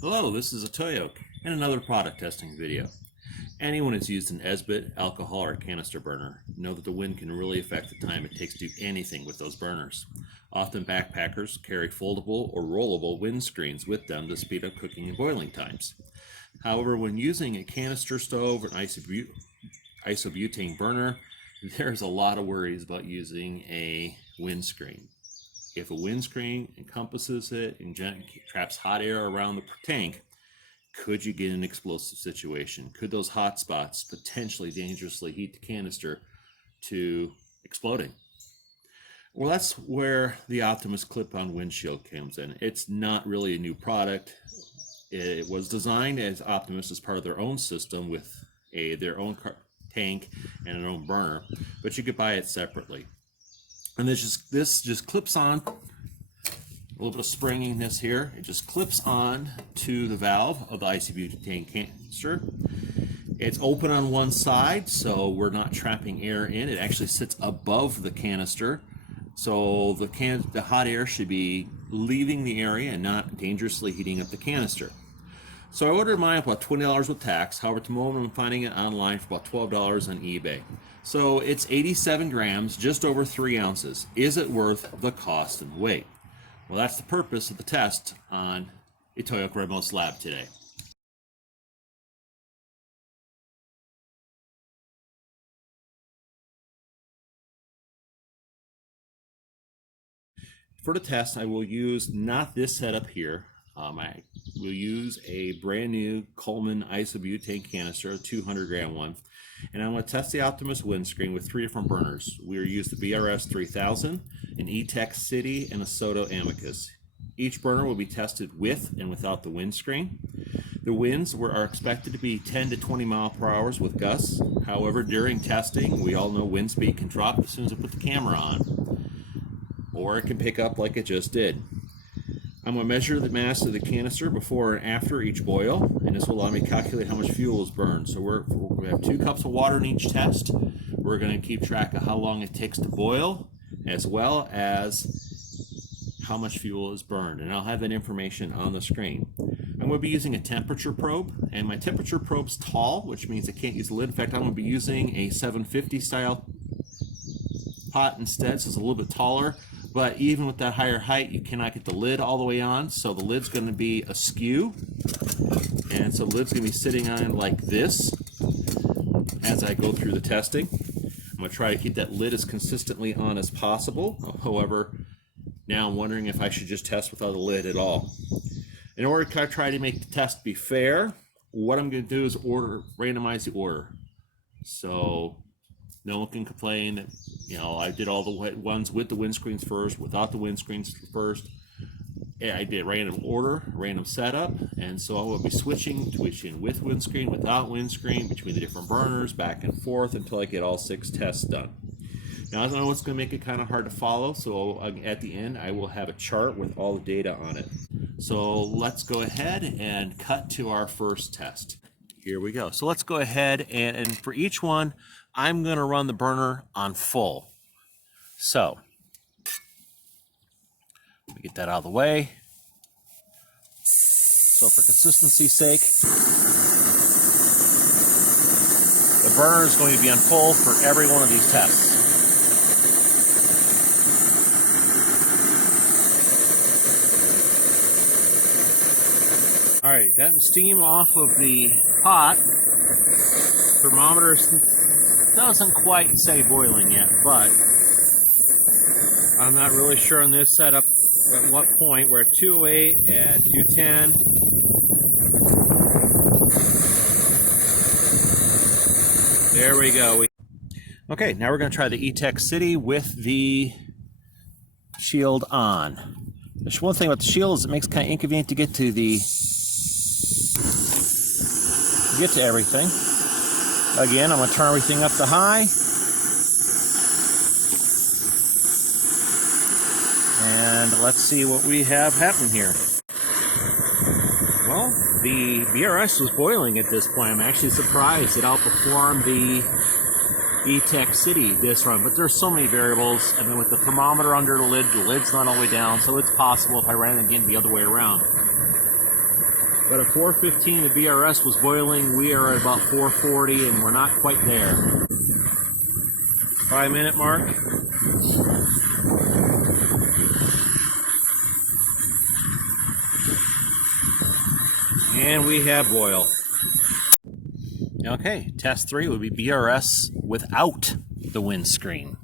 Hello, this is a Toyoke and another product testing video. Anyone that's used an SBIT, alcohol, or canister burner know that the wind can really affect the time it takes to do anything with those burners. Often backpackers carry foldable or rollable windscreens with them to speed up cooking and boiling times. However, when using a canister stove or an isobutane burner, there's a lot of worries about using a windscreen. If a windscreen encompasses it and traps hot air around the tank, could you get an explosive situation? Could those hot spots potentially dangerously heat the canister to exploding? Well, that's where the Optimus clip-on windshield comes in. It's not really a new product. It was designed as Optimus as part of their own system with their own tank and their own burner, but you could buy it separately. And this just clips on, a little bit of springiness here. It just clips on to the valve of the isobutane canister. It's open on one side, so we're not trapping air in. It actually sits above the canister, so the hot air should be leaving the area and not dangerously heating up the canister. So I ordered mine about $20 with tax. However, at the moment I'm finding it online for about $12 on eBay. So it's 87 grams, just over 3 ounces. Is it worth the cost and weight? Well, that's the purpose of the test on a Toyoke Remote Lab today. For the test, I will use not this setup here. I will use a brand new Coleman isobutane canister, a 200-gram one, and I'm going to test the Optimus windscreen with 3 different burners. We use the BRS 3000, an E-Tech City, and a Soto Amicus. Each burner will be tested with and without the windscreen. The winds are expected to be 10 to 20 mile per hour with gusts. However, during testing, we all know wind speed can drop as soon as I put the camera on, or it can pick up like it just did. I'm going to measure the mass of the canister before and after each boil, and this will allow me to calculate how much fuel is burned. So we have 2 cups of water in each test. We're going to keep track of how long it takes to boil, as well as how much fuel is burned, and I'll have that information on the screen. I'm going to be using a temperature probe, and my temperature probe's tall, which means I can't use the lid. In fact, I'm going to be using a 750 style pot instead, so it's a little bit taller. But even with that higher height, you cannot get the lid all the way on, so the lid's going to be askew. And so the lid's going to be sitting on like this as I go through the testing. I'm going to try to keep that lid as consistently on as possible. However, now I'm wondering if I should just test without a lid at all. In order to try to make the test be fair, what I'm going to do is randomize the order. So no one can complain that, I did all the ones with the windscreens first, without the windscreens first. I did random order, random setup, and so I will be switching with windscreen, without windscreen, between the different burners, back and forth until I get all 6 tests done. Now, I know what's going to make it kind of hard to follow, so at the end I will have a chart with all the data on it. So let's go ahead and cut to our first test. Here we go. So let's go ahead and for each one, I'm going to run the burner on full. So, let me get that out of the way. So for consistency's sake, the burner is going to be on full for every one of these tests. All right, got the steam off of the pot. Thermometer doesn't quite say boiling yet, but I'm not really sure on this setup at what point. We're at 208, at 210. There we go. Okay, now we're going to try the E-Tech City with the shield on. There's one thing about the shield is it makes it kind of inconvenient to get to everything. Again, I'm going to turn everything up to high. And let's see what we have happen here. Well, the BRS was boiling at this point. I'm actually surprised it outperformed the E-Tech City this run, but there's so many variables. I mean, with the thermometer under the lid's not all the way down, so it's possible if I ran it again the other way around. But at 4:15 the BRS was boiling. We are at about 4:40 and we're not quite there. 5-minute mark. And we have boil. Okay, test 3 would be BRS without the windscreen.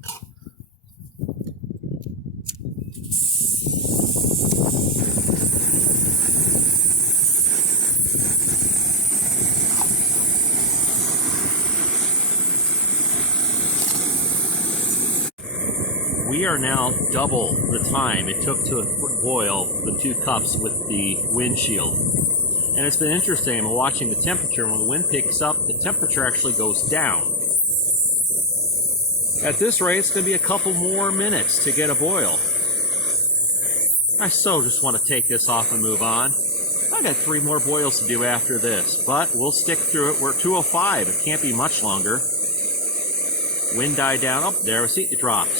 We are now double the time it took to boil the 2 cups with the windshield. And it's been interesting, I'm watching the temperature. When the wind picks up, the temperature actually goes down. At this rate, it's going to be a couple more minutes to get a boil. I so just want to take this off and move on. I got 3 more boils to do after this, but we'll stick through it. We're at 2:05. It can't be much longer. Wind died down. Oh, there we see it dropped.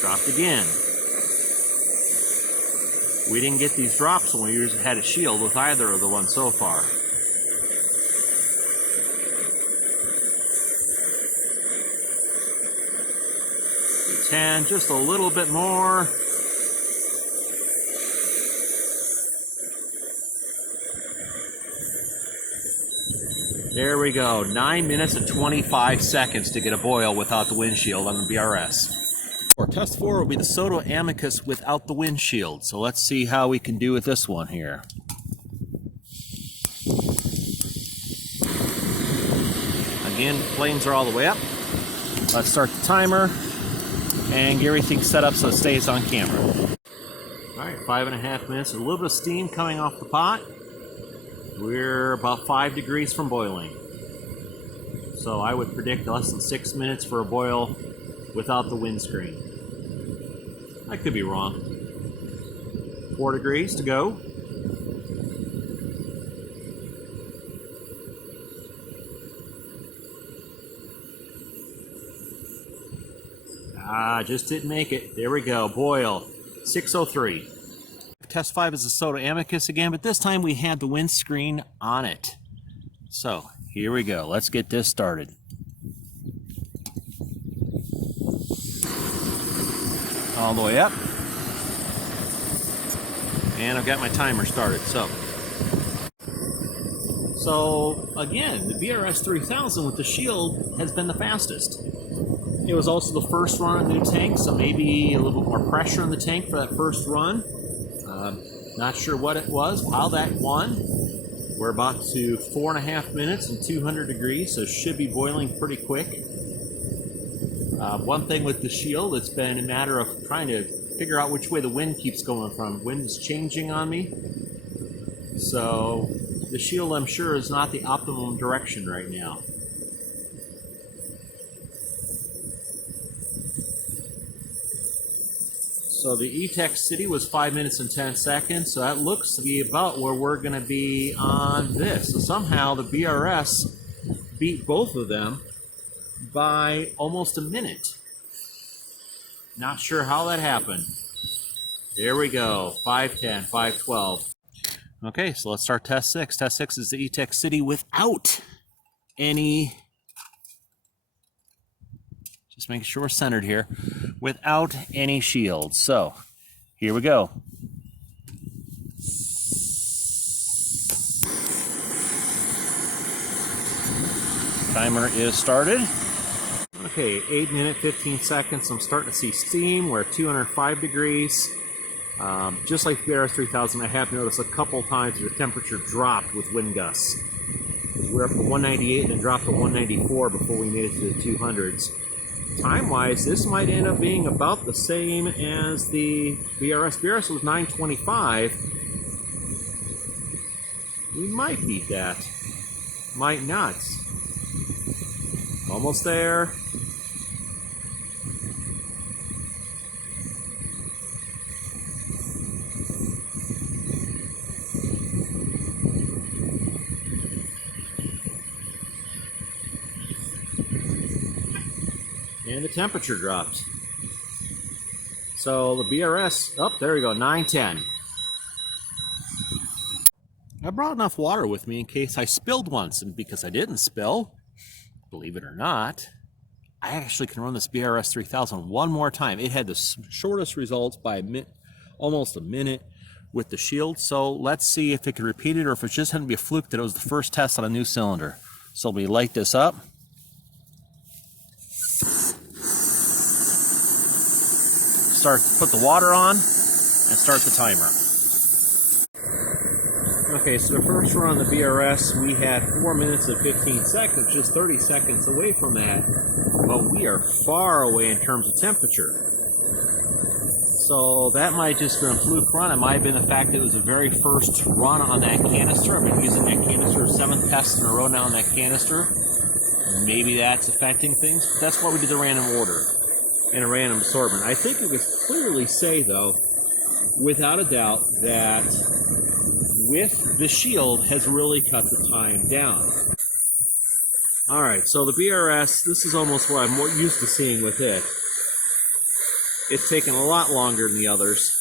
Dropped again. We didn't get these drops when we had a shield with either of the ones so far. 10, just a little bit more. There we go. 9 minutes and 25 seconds to get a boil without the windshield on the BRS. For test 4 will be the Soto Amicus without the windshield. So let's see how we can do with this one here. Again, flames are all the way up. Let's start the timer and get everything set up so it stays on camera. All right, 5.5 minutes. A little bit of steam coming off the pot. We're about 5 degrees from boiling. So I would predict less than 6 minutes for a boil without the windscreen. I could be wrong. 4 degrees to go. Just didn't make it. There we go. Boil. 6:03. Test 5 is the Soto Amicus again, but this time we had the windscreen on it. So, here we go. Let's get this started. All the way up. And I've got my timer started. So again, the BRS 3000 with the shield has been the fastest. It was also the first run on the new tank, so maybe a little bit more pressure in the tank for that first run. Not sure what it was, how that won. We're about to 4.5 minutes and 200 degrees, so it should be boiling pretty quick. One thing with the shield, it's been a matter of trying to figure out which way the wind keeps going from. Wind is changing on me. So the shield, I'm sure, is not the optimum direction right now. So the E-Tech City was 5 minutes and 10 seconds, so that looks to be about where we're going to be on this. So somehow the BRS beat both of them by almost a minute. Not sure how that happened. There we go, 5:10, 5:12. Okay, so let's start test 6. Test 6 is the E-Tech City without any... Just making sure we're centered here. Without any shield. So, here we go. Timer is started. Okay, 8 minutes, 15 seconds. I'm starting to see steam. We're at 205 degrees. Just like the BRS 3000, I have noticed a couple times the temperature dropped with wind gusts. We're up to 198 and then dropped to 194 before we made it to the 200s. Time-wise, this might end up being about the same as the BRS. BRS was 925. We might beat that. Might not. Almost there. And the temperature dropped. So the BRS, oh, there we go, 910. I brought enough water with me in case I spilled once, and because I didn't spill, believe it or not, I actually can run this BRS 3000 one more time. It had the shortest results by almost a minute with the shield, so let's see if it can repeat it or if it's just going to be a fluke that it was the first test on a new cylinder. So we light this up. Put the water on and start the timer. Okay, so the first run on the BRS, we had 4 minutes and 15 seconds, just 30 seconds away from that, but we are far away in terms of temperature. So that might just be a fluke run. It might have been the fact that it was the very first run on that canister. I've been using that canister 7 tests in a row now on that canister. Maybe that's affecting things, but that's why we did the random order and a random assortment. I think we could clearly say, though, without a doubt, that with the shield has really cut the time down. All right, so the BRS, this is almost what I'm more used to seeing with it. It's taken a lot longer than the others.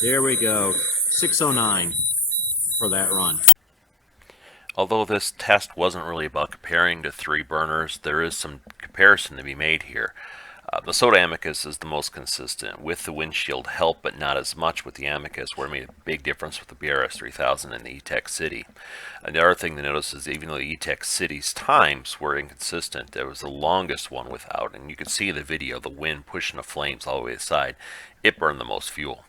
There we go, 6:09 for that run. Although this test wasn't really about comparing to 3 burners, there is some comparison to be made here. The soda Amicus is the most consistent, with the windshield help, but not as much with the Amicus, where it made a big difference with the BRS 3000 and the E-Tech City. And the other thing to notice is even though the E-Tech City's times were inconsistent, there was the longest one without, and you can see in the video the wind pushing the flames all the way aside. It burned the most fuel.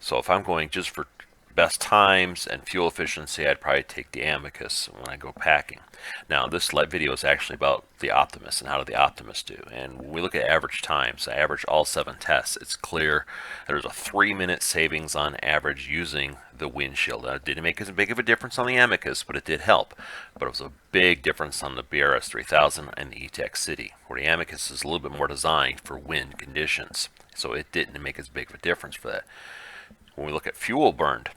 So if I'm going just for best times and fuel efficiency, I'd probably take the Amicus when I go packing. Now, this video is actually about the Optimus and how did the Optimus do. And when we look at average times, I average all 7 tests. It's clear there's a 3-minute savings on average using the windshield. Now, it didn't make as big of a difference on the Amicus, but it did help. But it was a big difference on the BRS 3000 and the E-Tech City, where the Amicus is a little bit more designed for wind conditions. So it didn't make as big of a difference for that. When we look at fuel burned,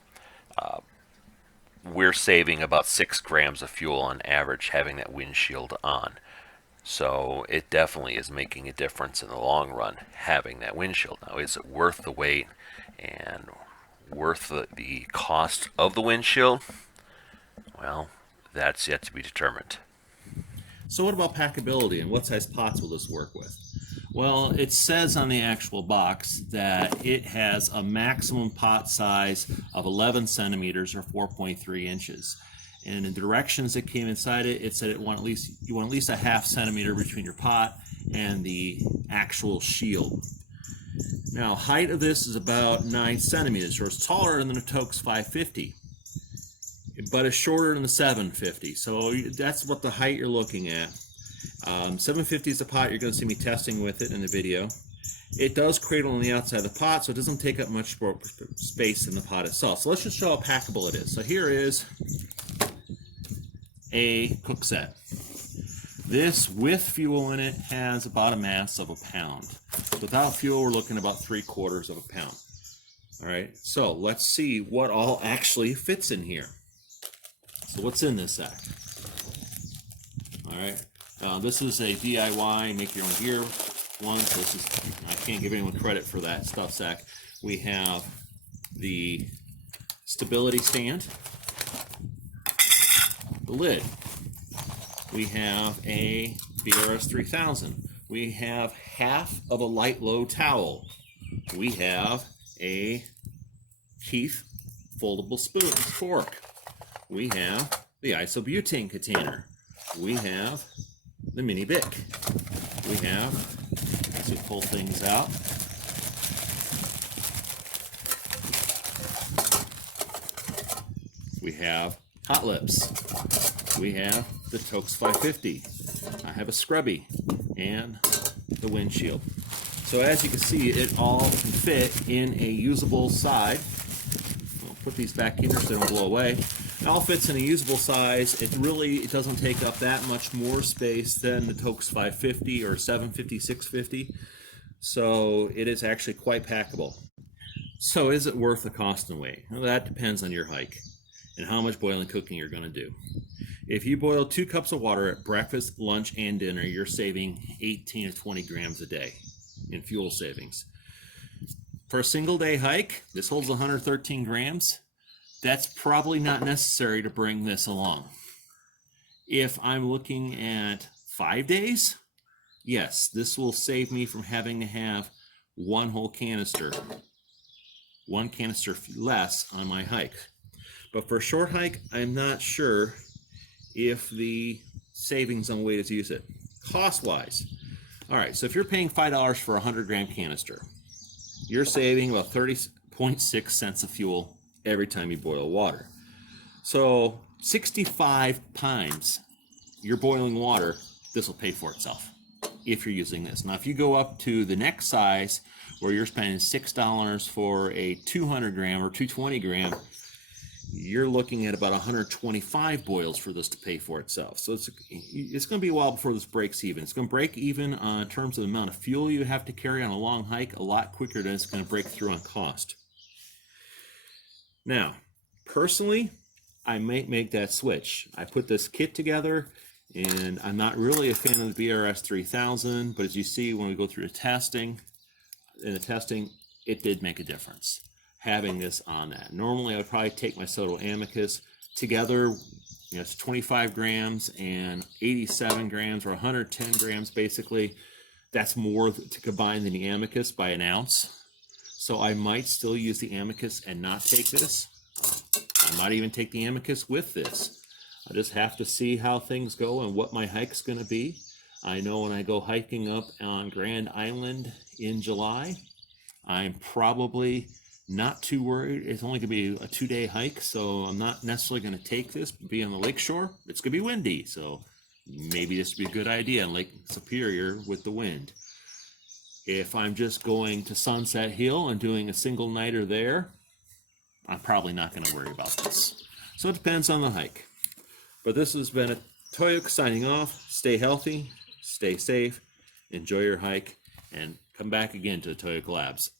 we're saving about 6 grams of fuel on average having that windshield on. So it definitely is making a difference in the long run having that windshield. Now, is it worth the wait and worth the cost of the windshield? Well, that's yet to be determined. So what about packability and what size pots will this work with? Well, it says on the actual box that it has a maximum pot size of 11 centimeters or 4.3 inches. And in the directions that came inside it, it said you want at least a half centimeter between your pot and the actual shield. Now, height of this is about 9 centimeters, so it's taller than the Tokes 550, but it's shorter than the 750. So that's what the height you're looking at. 750 is the pot. You're going to see me testing with it in the video. It does cradle on the outside of the pot, so it doesn't take up much space in the pot itself. So let's just show how packable it is. So here is a cook set. This, with fuel in it, has about a mass of 1 pound. Without fuel, we're looking at about 3/4 of a pound. All right, so let's see what all actually fits in here. So what's in this sack? All right. This is a DIY, make your own gear one. So this is, I can't give anyone credit for that stuff sack. We have the stability stand, the lid. We have a BRS 3000. We have half of a light low towel. We have a Keith foldable spoon, fork. We have the isobutane container. We have the mini Bic. We have, as we pull things out, we have hot lips. We have the Tokes 550. I have a scrubby and the windshield. So as you can see, it all can fit in a usable side. I'll put these back in so they don't blow away. It all fits in a usable size. It doesn't take up that much more space than the Tokes 550 or 750, 650. So it is actually quite packable. So is it worth the cost and weight? Well, that depends on your hike and how much boiling cooking you're going to do. If you boil 2 cups of water at breakfast, lunch, and dinner, you're saving 18 to 20 grams a day in fuel savings. For a single day hike, this holds 113 grams. That's probably not necessary to bring this along. If I'm looking at 5 days, yes, this will save me from having to have one canister less on my hike. But for a short hike, I'm not sure if the savings on weight is to use it. Cost-wise, all right, so if you're paying $5 for a 100-gram canister, you're saving about 30.6 cents of fuel every time you boil water. So 65 times you're boiling water, this will pay for itself if you're using this. Now, if you go up to the next size where you're spending $6 for a 200 gram or 220 gram, you're looking at about 125 boils for this to pay for itself. So it's going to be a while before this breaks even. It's going to break even in terms of the amount of fuel you have to carry on a long hike a lot quicker than it's going to break through on cost. Now, personally, I might make that switch. I put this kit together, and I'm not really a fan of the BRS 3000, but as you see when we go through the testing, it did make a difference having this on that. Normally I would probably take my Soto Amicus together, it's 25 grams and 87 grams or 110 grams basically. That's more to combine than the Amicus by an ounce. So I might still use the Amicus and not take this. I might even take the Amicus with this. I just have to see how things go and what my hike's going to be. I know when I go hiking up on Grand Island in July, I'm probably not too worried. It's only going to be a 2-day hike, so I'm not necessarily going to take this, be on the lakeshore. It's going to be windy, so maybe this would be a good idea on Lake Superior with the wind. If I'm just going to Sunset Hill and doing a single nighter there, I'm probably not going to worry about this. So it depends on the hike. But this has been a Toyok signing off. Stay healthy, stay safe, enjoy your hike, and come back again to Toyok Labs.